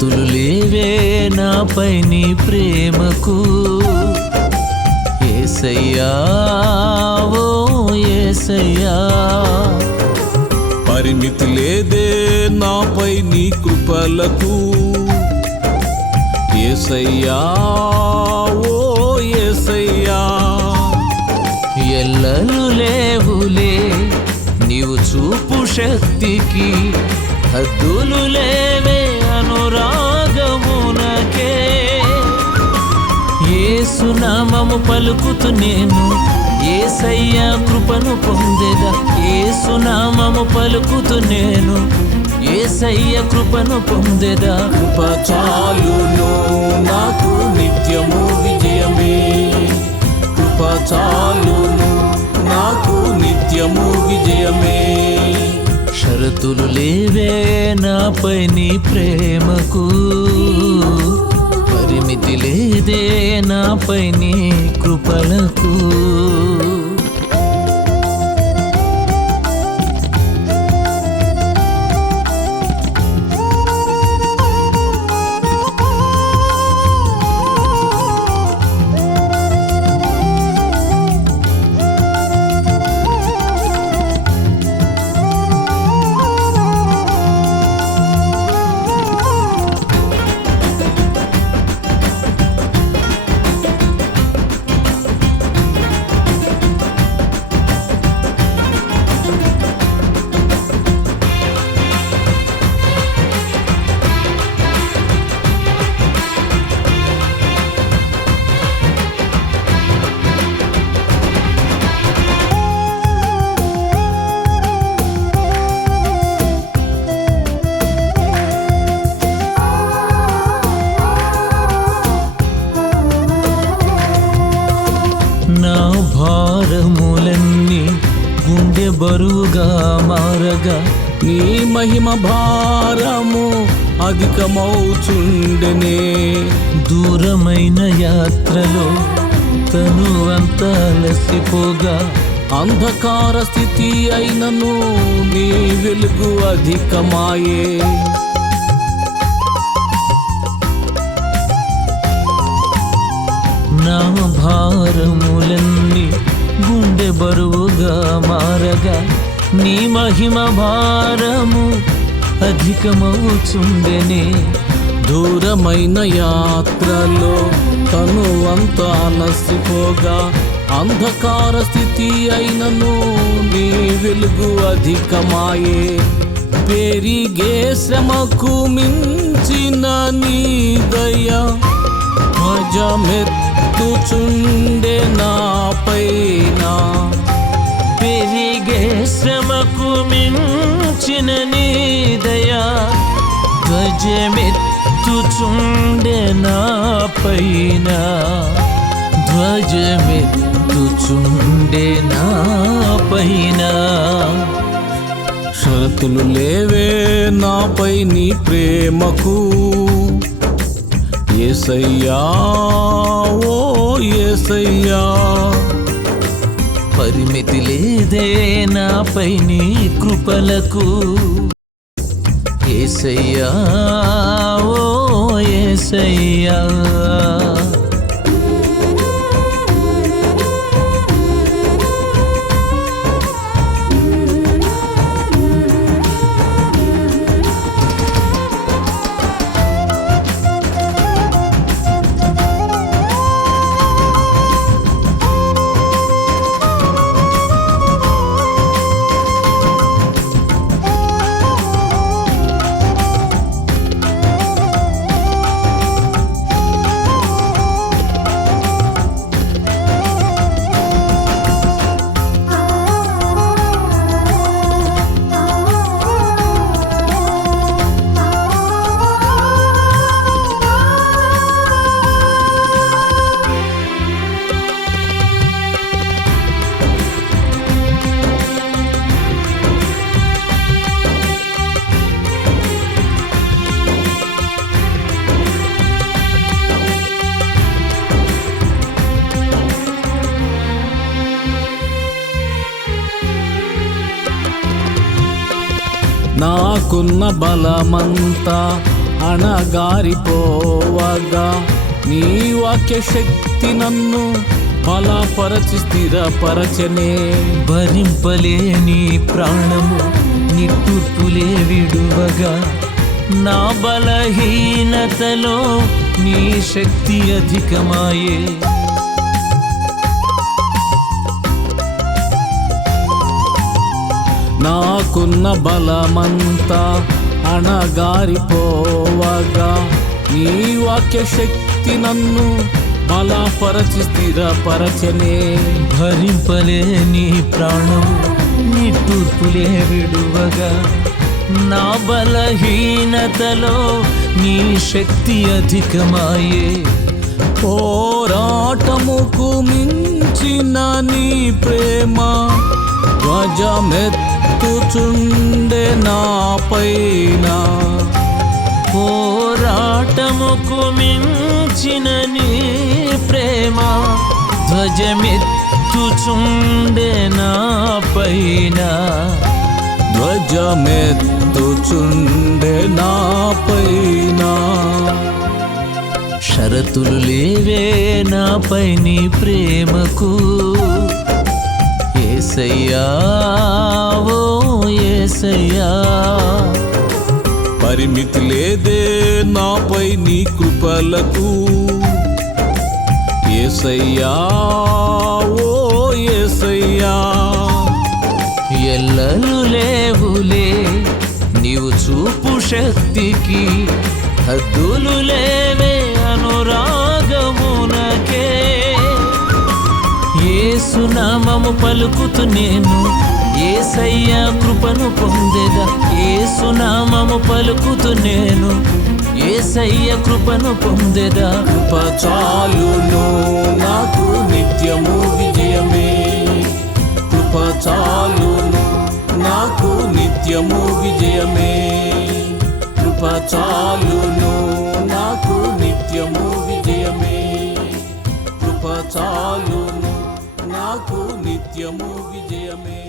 షరతులు లేవే నాపై నీ ప్రేమకు. యేసయ్యా ఓ యేసయ్యా, పరిమితి లేదే నాపై నీ కృపలకు. యేసయ్యా ఓ యేసయ్యా, ఎల్లలు లేవులే నీవు చూపు శక్తికి, హద్దులు లేవే అనురాగమునకే. యేసు నామము పలుకుతూ నేను యేసయ్య కృపను పొందెదా. యేసు నామము పలుకుతూ నేను యేసయ్య కృపను పొందెదా. కృప చాలును నాకు నిత్యము విజయమే. కృప చాలును నాకు నిత్యము విజయమే. షరతులు లేవే నాపై నీ ప్రేమకు. పరిమితి లేదే నాపై నీ కృపలకు. నా భారములన్నీ గుండె బరువుగా మారగా, నీ మహిమ భారము అధికమౌచుండెనే. దూరమైన యాత్రలో తను అంతా అలసిపోగా, అంధకార స్థితి అయినను నీ వెలుగు అధికమాయే. నా భారములన్నీ గుండె బరువుగా మారగా, నీ మహిమ భారము అధికమవుచుండెనే. దూరమైన యాత్రలో తను అంత అలసిపోగా, అంధకార స్థితి అయినను నీ వెలుగు అధికమాయే. పెరిగే శ్రమకు మించిన నీ దయ ధ్వజమెత్తుచుండే నా పైన. పెరిగే శ్రమకు మించిన నీ దయా ధ్వజమెత్తుచుండే నా పైన. ధ్వజమెత్తుచుండే నా పైన. షరతులు లేవే నాపై నీ ప్రేమకు. యేసయ్యా ఓ యేసయ్యా, పరిమితి లేదే నాపై నీ కృపలకు. యేసయ్యా ఓ యేసయ్యా, నాకున్న బలమంతా అణగారిపోవగా నీ వాక్య శక్తి నన్ను బలపరచి స్థిరపరచనే. భరింపలేని ప్రాణము నిట్టూర్పులే విడువగా నా బలహీనతలో నీ శక్తి అధికమాయే. నాకున్న బలమంతా అణగారిపోవగా నీ వాక్య శక్తి నన్ను బలపరచి స్థిరపరచనే. భరింపలేని ప్రాణము నిట్టూర్పులే విడువగా నా బలహీనతలో నీ శక్తి అధికమాయే. పోరాటముకు మించిన నీ ప్రేమ ధ్వజమెత్తుచుండే నా పైన. పోరాటముకు మించిన నీ ప్రేమ ధ్వజమెత్తుచుండే నా పైన. ధ్వజమెత్తుచుండే నా పైన. షరతులు లేవే నాపై నీ ప్రేమకు యేసయ్యా, ఓ యేసయ్యా. పరిమితి లేదే నాపై నీ కృపలకు యేసయ్యా, ఓ యేసయ్యా. ఎల్లలు లేవులే నీవు చూపు శక్తికి, హద్దులు లేవే అనురాగమునకే. యేసు నామము పలుకుతూ నేను యేసయ్య కృపను పొందెదా. యేసు నామము పలుకుతూ నేను యేసయ్య కృపను పొందెదా. కృప చాలును నాకు నిత్యము విజయమే. కృప చాలును నాకు నిత్యము విజయమే. కృప చాలును నాకు నిత్యము విజయమే. కృప చాలును నాకు నిత్యము విజయమే.